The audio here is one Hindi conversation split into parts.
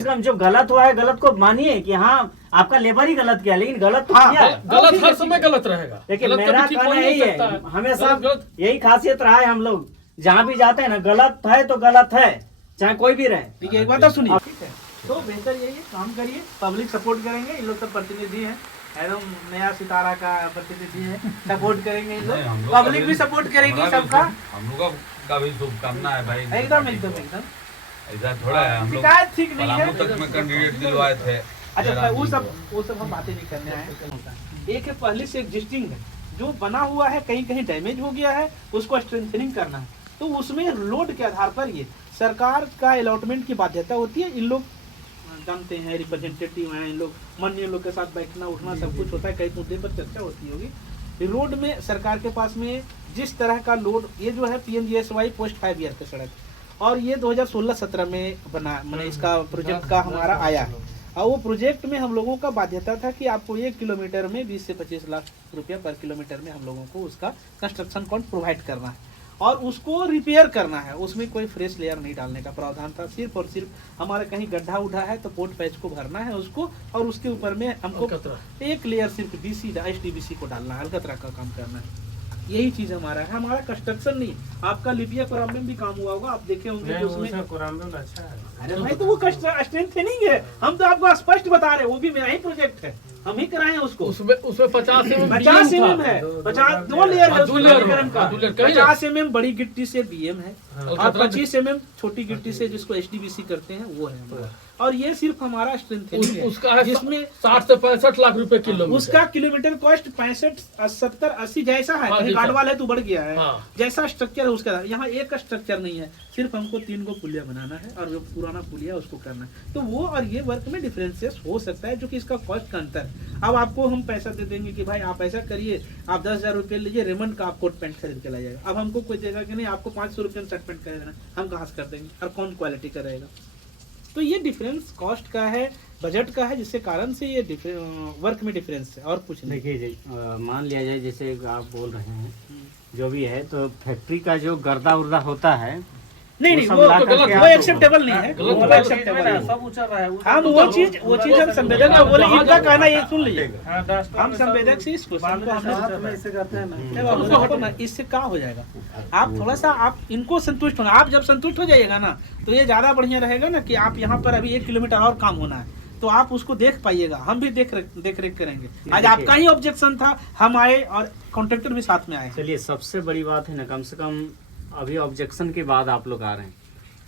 जो गलत हुआ है गलत को मानिए कि हाँ आपका लेबर ही गलत किया, लेकिन गलत तो किया। गलत हर समय गलत रहेगा। लेकिन मेरा कहना यही है, हमेशा यही खासियत रहा है, हम लोग जहाँ भी जाते हैं ना, गलत है तो गलत है, चाहे कोई भी रहे। ठीक है, एक बात तो सुनिए, तो बेहतर यही है, काम करिए, पब्लिक सपोर्ट करेंगे, इन लोग सब प्रतिनिधि हैं, एकदम नया सितारा का प्रतिनिधि है, सपोर्ट करेंगे इन लोग, पब्लिक भी सपोर्ट करेगी सबका। हम लोग का भी शुभकामना है भाई। एकदम एकदम एकदम ऐसा थोड़ा है, हम लोग शिकायत ठीक नहीं है। तक में कैंडिडेट दिलवाए थे। अच्छा, वो सब हम बातें नहीं करने आए। एक है पहले से एग्जिस्टिंग है, जो बना हुआ है कहीं कहीं डैमेज हो गया है, उसको स्ट्रेंथनिंग करना है, तो उसमें लोड के आधार पर ये सरकार का अलॉटमेंट की बाध्यता होती है। इन लोग जानते हैं, रिप्रेजेंटेटिव हैं, इन लोग माननीय लोग के साथ बैठना उठना सब कुछ होता है, कई मुद्दे पर चर्चा होती होगी। रोड में सरकार के पास में जिस तरह का लोड, ये जो है PMGSY पोस्ट 5 ईयर की सड़क, और ये 2016-17 में बना, मैंने इसका प्रोजेक्ट का हमारा आया है, और वो प्रोजेक्ट में हम लोगों का बाध्यता था कि आपको 1 किलोमीटर में 20 से 25 लाख रुपया पर किलोमीटर में हम लोगों को उसका कंस्ट्रक्शन कॉस्ट प्रोवाइड करना है और उसको रिपेयर करना है। उसमें कोई फ्रेश लेयर नहीं डालने का प्रावधान था, सिर्फ और सिर्फ हमारा कहीं गड्ढा उठा है तो पोर्ट पैच को भरना है उसको, और उसके ऊपर में हमको एक लेयर सिर्फ BC HDBC को डालना है, अलकतरा का काम करना है। यही चीज हमारा है, हमारा कंस्ट्रक्शन नहीं। आपका लिपिया कोराम में भी काम हुआ होगा, आप देखे होंगे कि उसमें कोराम में अच्छा है। अरे भाई, तो वो स्ट्रेंथनिंग है, हम तो आपको स्पष्ट बता रहे हैं, वो भी मेरा ही प्रोजेक्ट है, हम ही कराए हैं उसको। उसमें 50 mm है, 2 लेयर है, 50 mm बड़ी गिट्टी से BM है, और 25 mm छोटी गिट्टी से जिसको HDBC करते हैं वो है। और ये सिर्फ हमारा स्ट्रेंथनिंग है, उसका है जिसमें 60 से 65 लाख रुपए किलोमीटर। उसका किलोमीटर कॉस्ट 65, 70, 80 जैसा है, कहीं गार्ड वाला है तो बढ़ गया है। जैसा स्ट्रक्चर है उसका, यहाँ एक स्ट्रक्चर नहीं है, सिर्फ हमको 3 गो पुलिया बनाना है और जो पुराना पुलिया उसको करना है। तो वो और ये वर्क में डिफरेंसेस हो सकता है, जो कि इसका कॉस्ट का अंतर है। अब आपको हम पैसा दे देंगे कि भाई आप ऐसा करिए, आप 10,000 रुपये लीजिए, रेमंड का आप कोट पैंट खरीद के ला जाएगा। अब हमको कोई देगा कि नहीं, आपको 500 रुपये में शर्ट पैंट खरीदना, हम कहाँ से कर देंगे, और कौन क्वालिटी का रहेगा। तो ये डिफरेंस कॉस्ट का है, बजट का है, जिससे कारण से ये वर्क में डिफरेंस है, और कुछ नहीं। देखिए जी, मान लिया जाए जैसे आप बोल रहे हैं जो भी है, तो फैक्ट्री का जो गर्दा उर्दा होता है, नहीं वो गलत, वो एक्सेप्टेबल नहीं है, वो एक्सेप्टेबल है, सब ऊंचा रहा है। हम वो चीज हम संवेदक को बोले, इनका कहना ये सुन लीजिए, हम संवेदक से इस क्वेश्चन को हमने इससे करते हैं ना, इससे क्या हो जाएगा, आप थोड़ा सा आप इनको संतुष्ट होना, आप जब संतुष्ट हो जाइएगा ना, तो ये ज्यादा बढ़िया रहेगा ना, कि आप यहाँ पर अभी 1 किलोमीटर और काम होना है, तो आप उसको देख पाइएगा, हम भी देख रेख करेंगे। आज आपका ही ऑब्जेक्शन था, हम आए और कॉन्ट्रैक्टर भी साथ में आए। चलिए, सबसे बड़ी बात है ना, कम से कम अभी ऑब्जेक्शन के बाद आप लोग आ रहे हैं।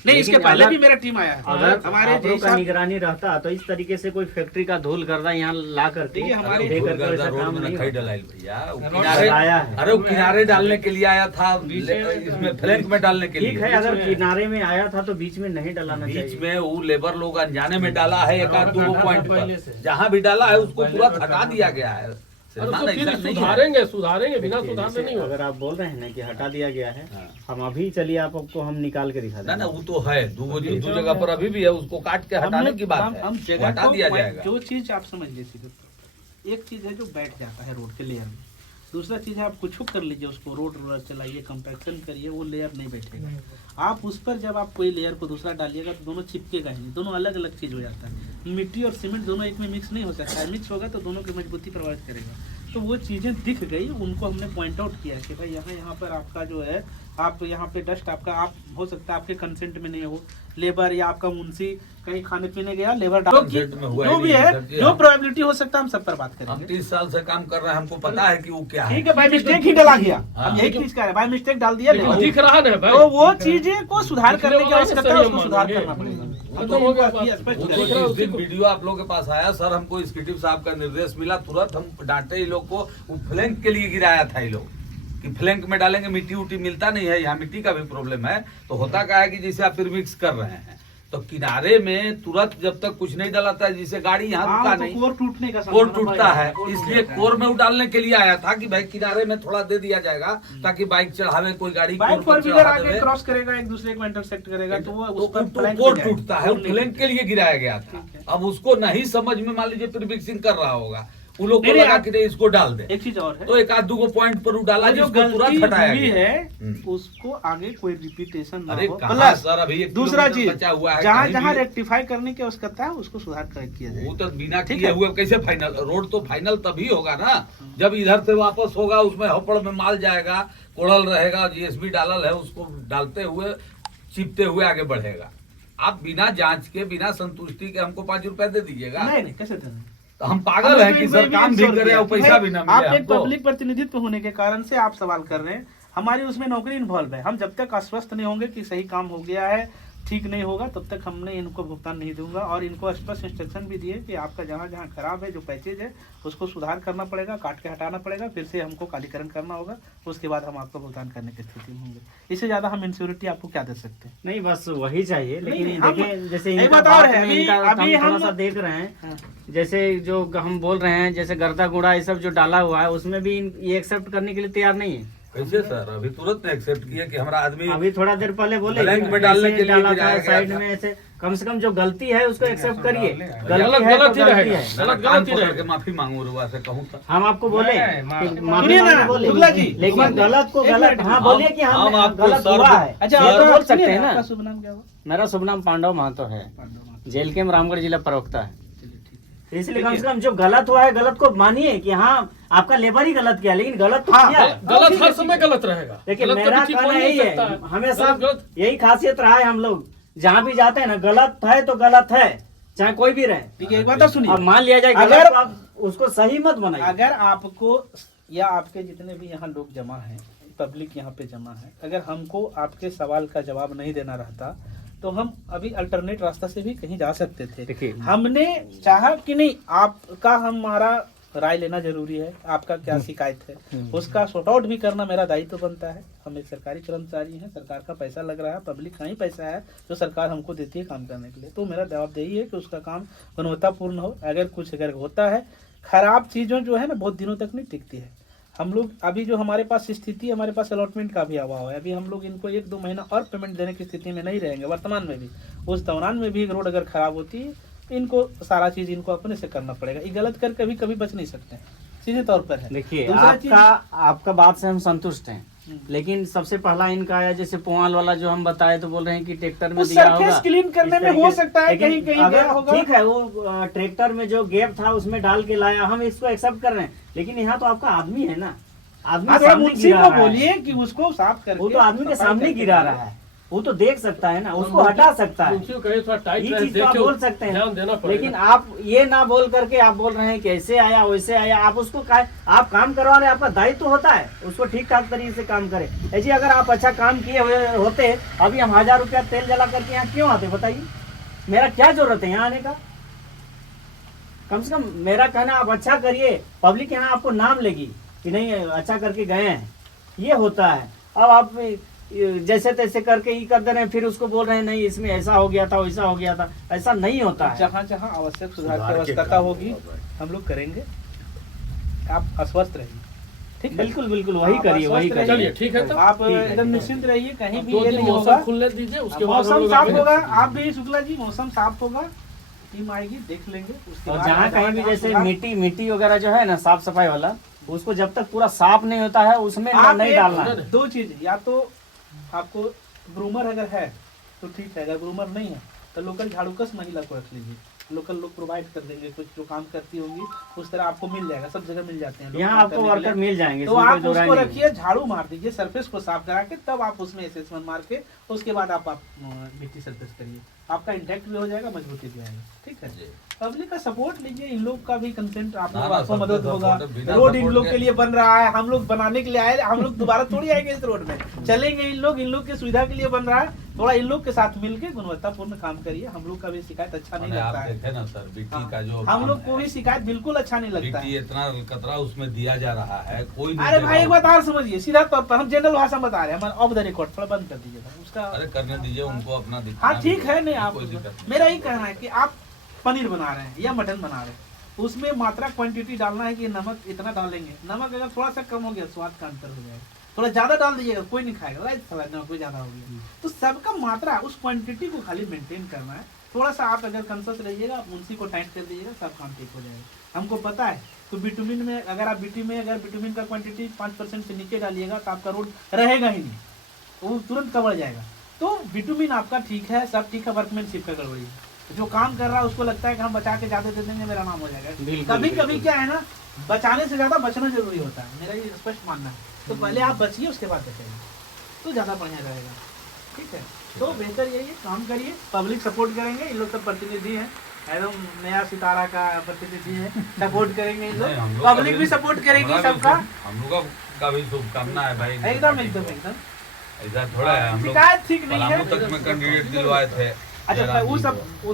नहीं, इसके पहले भी मेरा टीम आया है। अगर हमारे देश का निगरानी रहता तो इस तरीके से कोई फैक्ट्री का धूल गर्दा यहाँ ला करके हमारे रोड में नहीं डलाइल भैया, अरे वो किनारे डालने के लिए आया था, इसमें फ्लैंक में डालने के लिए। ठीक है, अगर किनारे में आया था तो बीच में नहीं डलाना चाहिए। बीच में वो लेबर लोग अनजाने में डाला है, 1-2 पॉइंट पर, जहाँ भी डाला है उसको तुरंत हटा दिया गया है। सुधारेंगे बिना सुधारने नहीं होगा। अगर आप बोल रहे हैं ना कि हटा दिया गया है, हम अभी चलिए आपको हम निकाल के दिखा दें। ना वो तो है, दो जगह पर अभी भी है, उसको काट के हटाने की बात है, हम हटा दिया जाएगा। जो चीज आप समझ लीजिए, एक चीज है जो बैठ जाता है रोड के लेयर में, दूसरा चीज है आप कुछ कर लीजिए, उसको रोड रोलर चलाइए, कंपैक्शन करिए, वो लेयर नहीं बैठेगा। आप उस पर जब आप कोई लेयर को दूसरा डालिएगा तो दोनों चिपकेगा ही नहीं, दोनों अलग अलग चीज हो जाता है। मिट्टी और सीमेंट दोनों एक में मिक्स नहीं हो सकता है, मिक्स होगा तो दोनों की मजबूती प्रभावित करेगा। तो वो चीज़ें दिख गई, उनको हमने पॉइंट आउट किया कि भाई यहाँ पर आपका जो है, आप यहाँ पे डस्ट आपका, आप हो सकता है आपके कंसेंट में नहीं हो, लेबर या आपका मुंशी कहीं खाने पीने गया, लेबर जो भी है, जो प्रोबेबिलिटी हो सकता है, हम सब पर बात करेंगे। हम 30 साल से काम कर रहे हैं, हमको पता है कि वो क्या है। ठीक है, बाय मिस्टेक ही डाला गया, हम यही चीज कह रहे हैं, बाय मिस्टेक डाल दिया, दिख रहा है भाई, तो वो चीजें को सुधार करने की आवश्यकता है, उसको सुधार करना पड़ेगा। उस दिन वीडियो आप लोगों के पास आया सर, हमको एग्जीक्यूटिव साहब का निर्देश मिला, तुरंत हम डांटे ये लोग को, वो फ्लैंक के लिए गिराया था ये लोग, कि फ्लैंक में डालेंगे, मिट्टी उट्टी मिलता नहीं है, यहाँ मिट्टी का भी प्रॉब्लम है। तो होता क्या है कि जैसे आप फिर मिक्स कर रहे हैं, तो किनारे में तुरंत जब तक कुछ नहीं डलाता है, जिसे गाड़ी यहाँ रुका नहीं, कोर टूटने का कोर टूटता है, इसलिए कोर में डालने के लिए आया था कि भाई किनारे में थोड़ा दे दिया जाएगा, ताकि बाइक चढ़ावे कोई गाड़ी क्रॉस करेगा, एक दूसरे को इंटरसेक्ट करेगा, तो वो कोर टूटता है, फ्लैंक के लिए गिराया गया था। अब उसको नहीं समझ में, मान लीजिए फिर मिक्सिंग कर रहा होगा, उन लोग को नहीं, लगा आप- कि नहीं इसको डाल दे, एक चीज और है, तो एक आध दो पॉइंट पर वो डाला और जो जिसको तुरंत गलती हटाया हुई गया। है उसको आगे कोई रिपीटेशन ना अरे हो। कहाँ प्लस सर, अभी 1 दूसरा किलोमीटर चीज बचा हुआ है, जहाँ कहीं जहाँ भी- रेक्टिफाई करने की आवश्यकता है उसको सुधार किया जाए। वो तो बिना ठीक किए है। हुए कैसे फाइनल, रोड तो फाइनल तभी होगा ना जब इधर से वापस होगा, उसमें हपड़ में माल जाएगा, कोड़ल रहेगा, जीएसबी डालल है, उसको डालते हुए चिपते हुए आगे बढ़ेगा। आप बिना जांच के, बिना संतुष्टि के हमको 5 रुपए दे दीजिएगा, नहीं नहीं, कैसे देना? तो हम पागल हैं कि सर काम भी करे और पैसा भी ना आप मिले एक हमको। पब्लिक प्रतिनिधित्व होने के कारण से आप सवाल कर रहे हैं, हमारी उसमें नौकरी इन्वॉल्व है। हम जब तक आश्वस्त नहीं होंगे कि सही काम हो गया है, ठीक नहीं होगा, तब तक हमने इनको भुगतान नहीं दूंगा। और इनको स्पष्ट इंस्ट्रक्शन भी दिए कि आपका जहाँ जहाँ खराब है, जो पैचेज है, उसको सुधार करना पड़ेगा, काट के हटाना पड़ेगा, फिर से हमको कालीकरण करना होगा, उसके बाद हम आपको भुगतान करने की स्थिति में होंगे। इससे ज्यादा हम इंश्योरिटी आपको क्या दे सकते हैं? नहीं बस वही चाहिए, लेकिन नहीं, हम- देखिए जैसे एक इनका बात और बात है, में अभी- इनका अभी हम थोड़ा हम- सा देख रहे हैं, हाँ। जैसे जो हम बोल रहे हैं, जैसे गर्दा गुड़ा ये सब जो डाला हुआ है, उसमें भी ये एक्सेप्ट करने के लिए तैयार नहीं है। कैसे सर, अभी तुरंत ने एक्सेप्ट किया कि हमारा आदमी अभी थोड़ा देर पहले बोले ब्लैंक कि में डालने ऐसे के लिए डाला था, गिराया गया साइड था। में ऐसे, कम से कम जो गलती है उसको एक्सेप्ट करिए। गलत गलती है तो गलत ही गलती रहेगा। है। गलत कान गलत ही पकड़ रहेगा। के माफी मांगू रुआ से कहूँ तो हम आपको बोले कि माफी सुनिए ना, मांगने बोले, शुक्ला जी, लेकिन गलत को एक गलत, मिनट, हाँ बोलिए कि हम हम आपको गलत सर- हुआ है। अच्छा, ये आप तो बोल सुनिए सकते ना, हैं ना। आपका शुभ नाम क्या हुआ? मेरा शुभ नाम पांडव महतो है, जेल के रामगढ़ जिला प्रवक्ता है। चलिए, ठीक है। इसलिए कम से कम जो गलत हुआ है, गलत को मानिए कि हाँ आपका लेबर ही गलत किया, लेकिन गलत तो हाँ, किया। गलत हर समय गलत रहेगा। देखिए गलत मेरा कभी ठीक हो कहना ही नहीं यही सकता है, हमेशा गलत गलत यही खासियत रहा है। हम लोग जहाँ भी जाते हैं ना, गलत है तो गलत है, चाहे कोई भी रहे। ठीक है, एक बात और सुनिए। अब मान लिया जाए अगर- गलत, तो आप उसको सही मत बनाइए। अगर आपको या आपके जितने भी यहाँ लोग जमा हैं, पब्लिक यहाँ पे जमा है, अगर हमको आपके सवाल का जवाब नहीं देना रहता तो हम अभी अल्टरनेट रास्ता से भी कहीं जा सकते थे। देखिए, हमने चाहा कि नहीं, आपका हमारा राय लेना जरूरी है, आपका क्या शिकायत है उसका सॉर्ट आउट भी करना मेरा दायित्व बनता है। हम एक सरकारी कर्मचारी हैं, सरकार का पैसा लग रहा है, पब्लिक का ही पैसा है जो सरकार हमको देती है काम करने के लिए, तो मेरा जवाबदेही है कि उसका काम गुणवत्तापूर्ण हो। अगर होता है, खराब चीज़ों जो है ना बहुत दिनों तक नहीं टिकती है। हम लोग अभी जो हमारे पास स्थिति है, हमारे पास अलॉटमेंट का भी अभाव है, अभी हम लोग इनको 1-2 महीना और पेमेंट देने की स्थिति में नहीं रहेंगे वर्तमान में भी। उस दौरान में भी रोड अगर खराब होती है, इनको सारा चीज इनको अपने से करना पड़ेगा। ये गलत कर कभी कभी बच नहीं सकते हैं, सीधे तौर पर है। देखिए दूसरा चीज- आपका बात से हम संतुष्ट हैं, लेकिन सबसे पहला इनका है जैसे पोवाल वाला जो हम बताए, तो बोल रहे हैं कि ट्रैक्टर में उस दिया सरफेस होगा क्लीन करने इस में हो तरीके- सकता है लेकिन कहीं कहीं अगर गया होगा। ठीक है, वो ट्रैक्टर में जो गैप था उसमें डाल के लाया, हम इसको एक्सेप्ट कर रहे हैं, लेकिन यहाँ तो आपका आदमी है ना, आदमी हाँ, थोड़ा सामने मुंशी गिरा को रहा है। बोलिए कि उसको साफ करके वो तो आदमी के सफाई सामने करके गिरा लाए। रहा है, वो तो देख सकता है ना, उसको हटा सकता है। मुंशी को कहे थोड़ा टाइट ये रहे, चीज तो आप देखे, बोल सकते ध्यान देना हैं, पड़ेगा। लेकिन आप ये ना बोल करके आप बोल रहे हैं कि ऐसे आया वैसे आया। आप उसको आप काम करवा रहे हैं, आपका दायित्व होता है उसको ठीक ठाक तरीके से काम करें। ऐसे अगर आप अच्छा काम किए हुए होते, अभी हम 1000 रुपया तेल जला करके यहाँ क्यों आते बताइए? मेरा क्या जरूरत है यहाँ आने का? कम से कम मेरा कहना, आप अच्छा करिए, पब्लिक यहाँ आपको नाम लेगी कि नहीं अच्छा करके गए हैं। ये होता है। अब आप जैसे तैसे करके ये कर दे रहे हैं, फिर उसको बोल रहे हैं नहीं इसमें ऐसा हो गया था वैसा हो गया था। ऐसा नहीं होता है। जहाँ जहाँ आवश्यक सुधार की आवश्यकता होगी हम लोग करेंगे। आप आश्वस्त रहिए, ठीक है? बिल्कुल बिल्कुल वही आप करिए, वही आश्वस्त करिए। चलिए ठीक है, तब आप ठीक है, एकदम ठीक है। निश्चिंत रहिए, कहीं भी 2 ये दिन नहीं होगा। मौसम खुलने दीजिए, उसके बाद हम मौसम लोग साफ आगे होगा, बढ़ेंगे। आप भी शुक्ला जी, मौसम साफ होगा, टीम आएगी, देख लेंगे उसके और बाद जहाँ कहीं भी जहाँ जैसे सुधार- मिट्टी वगैरह जो है ना, साफ सफाई वाला, उसको जब तक पूरा साफ नहीं होता है उसमें आप नहीं एक- डालना है। 2 चीज, या तो आपको ग्रूमर अगर है तो ठीक है, अगर ग्रूमर नहीं है तो लोकल झाड़ूकस महिला को रख लीजिए, लोकल लोग प्रोवाइड कर देंगे, कुछ जो काम करती होंगी उस तरह आपको मिल जाएगा, सब जगह मिल जाते हैं लोग यहाँ काम आपको करने के वर्कर लिए। मिल जाएंगे, तो इसमें आप कोई दो राय उसको नहीं है। रखिए, झाड़ू मार दीजिए, सरफेस को साफ करा के तब आप उसमें एसेसमेंट मार के उसके बाद आप मिट्टी सरफेस करिए, आपका इंटैक्ट भी हो जाएगा, मजबूती भी आएगा। ठीक है, पब्लिक का सपोर्ट लीजिए, इन लोग का भी कंसेंट आप लोग ना, आपको सबका मदद होगा। support है, बिना रोड इन support लोग के- के लिए बन रहा है, हम लोग बनाने के लिए आए, हम लोग दोबारा थोड़ी आएंगे इस रोड में, चलेंगे इन लोग की सुविधा के लिए बन रहा है। थोड़ा इन लोग के साथ मिलके गुणवत्तापूर्ण काम करिए। हम लोग का भी शिकायत अच्छा नहीं आप लगता है, देखे ना सर, बीटी का जो हम लोग को भी शिकायत बिल्कुल अच्छा नहीं लगता बीटी है। इतना कतरा उसमें दिया जा रहा है, कोई नहीं अरे दे भाई एक रहा। बात और समझिए, सीधा तौर पर हम जनरल भाषा में बता रहे हैं, ऑफ द रिकॉर्ड थोड़ा बंद कर दीजिएगा उसका। अरे करने दीजिए उनको अपना दिखाना हाँ ठीक है, नहीं आप, कोई दिक्कत नहीं। मेरा ही कहना है कि आप पनीर बना रहे हैं या मटन बना रहे हैं, उसमें मात्रा क्वांटिटी डालना है कि नमक इतना डालेंगे, नमक अगर थोड़ा सा कम हो गया स्वाद का अंतर हो जाएगा, थोड़ा ज्यादा डाल दीजिएगा कोई नहीं खाएगा, राइट, थोड़ा नमक कोई ज्यादा हो गया, तो सबका मात्रा उस क्वांटिटी को खाली मेंटेन करना है, थोड़ा सा आप अगर कंसस रहिएगा, आप मुंशी को टाइट कर दीजिएगा, सब काम ठीक हो जाएगा। हमको पता है। तो बिटुमिन में अगर बिटुमिन का क्वांटिटी 5% से नीचे डालिएगा तो आपका रोड रहेगा ही नहीं, वो तुरंत कवर जाएगा। तो बिटुमिन आपका ठीक है, सब ठीक है, वर्कमैनशिप का गड़बड़ी है। जो काम कर रहा है उसको लगता है कि हम बचा के ज्यादा दे देंगे मेरा नाम हो जाएगा। कभी कभी क्या है ना, बचाने से ज्यादा बचना जरूरी होता है, मेरा ये स्पष्ट मानना है। तो पहले आप बचिए, उसके बाद बचाइए, तो ज्यादा बढ़िया रहेगा। ठीक है, तो बेहतर यही है, काम करिए, पब्लिक सपोर्ट करेंगे, इन लोग सब प्रतिनिधि हैं, एकदम नया सितारा का प्रतिनिधि है, सपोर्ट करेंगे इन लोग, पब्लिक भी सपोर्ट करेगी सबका। हम लोग का भी शुभकामना है भाई। एकदम एकदम एकदम ऐसा थोड़ा है, हम लोग शिकायत ठीक नहीं है। पलामू तक में कैंडिडेट दिलवाए थे। अच्छा, वो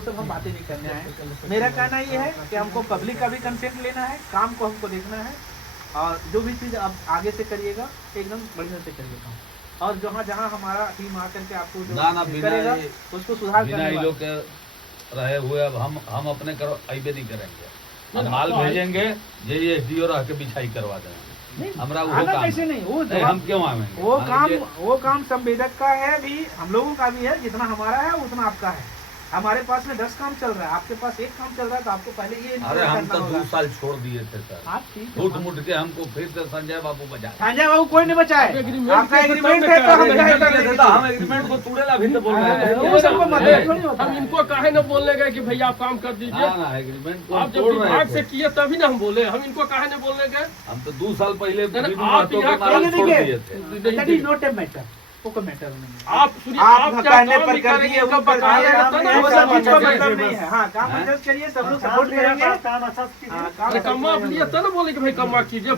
सब हम बातें नहीं करने आए। मेरा कहना ये है कि हमको पब्लिक का भी कंसेंट लेना है, काम को हमको देखना है, और जो भी चीज़ आप आगे से करिएगा एकदम बढ़िया से करिएगा। और जहाँ जहाँ हमारा टीम आकर के आपको जो ना बिना करेगा ये- उसको सुधार बिना करने ये वाला। लोग के रहे हुए अब हम अपने करो ऐबे नहीं करेंगे। हम माल भेजेंगे, ये एसडीओ रह के बिछाई करवा देंगे। नहीं, हमरा वो आना काम कैसे है। नहीं, वो नहीं, हम क्यों आवेंगे? वो काम संवेदक का है भी, हम लोगों का भी है। जितना हमारा है उतना आपका है। हमारे पास में 10 काम चल रहा है, आपके पास 1 काम चल रहा है, तो आपको पहले ये अरे हम करना तो होगा। 2 साल छोड़ दिए थे सर, आप ठीक है, झूठ मूठ के हमको फिर से संजय बाबू बजा संजय बाबू कोई नहीं बचाए, आप एग्रीमेंट आपका के एग्रीमेंट खत्म है तो हम में क्या कर कर देंगे। लेंगे? हम एग्रीमेंट को तोड़ेला भी तो बोल रहे हैं। वो सबको मतलब थोड़ी होता हम है। इनको काहे न बोलने गए कि भैया आप काम कर दीजिए। ना एग्रीमेंट को आप हम जब तोड़ रहे विभाग से थे। किए तभी ना हम बोले, हम इनको काहे न बोलने गए। हम तो 2 साल पहले नहीं, बिनु आप महतो के यहाँ मारा नहीं, छोड़ नहीं, दिए थे। That is not a matter, वो कोई मैटर नहीं है। आप सुनिए, आप आप क्या कहने काम पर नहीं कर करेंगे, दिए, इनको वो कर बताइएगा दिए, तब ना वो वो सब सब चीज का चीजें मतलब नहीं है। हाँ, काम हैं? एडजस्ट करिए, सब लोग सपोर्ट करेंगे। काम अच्छा हाँ, अरे काम कम्मा आप लिए तब ना बोले कि भाई कम्मा कीजिए।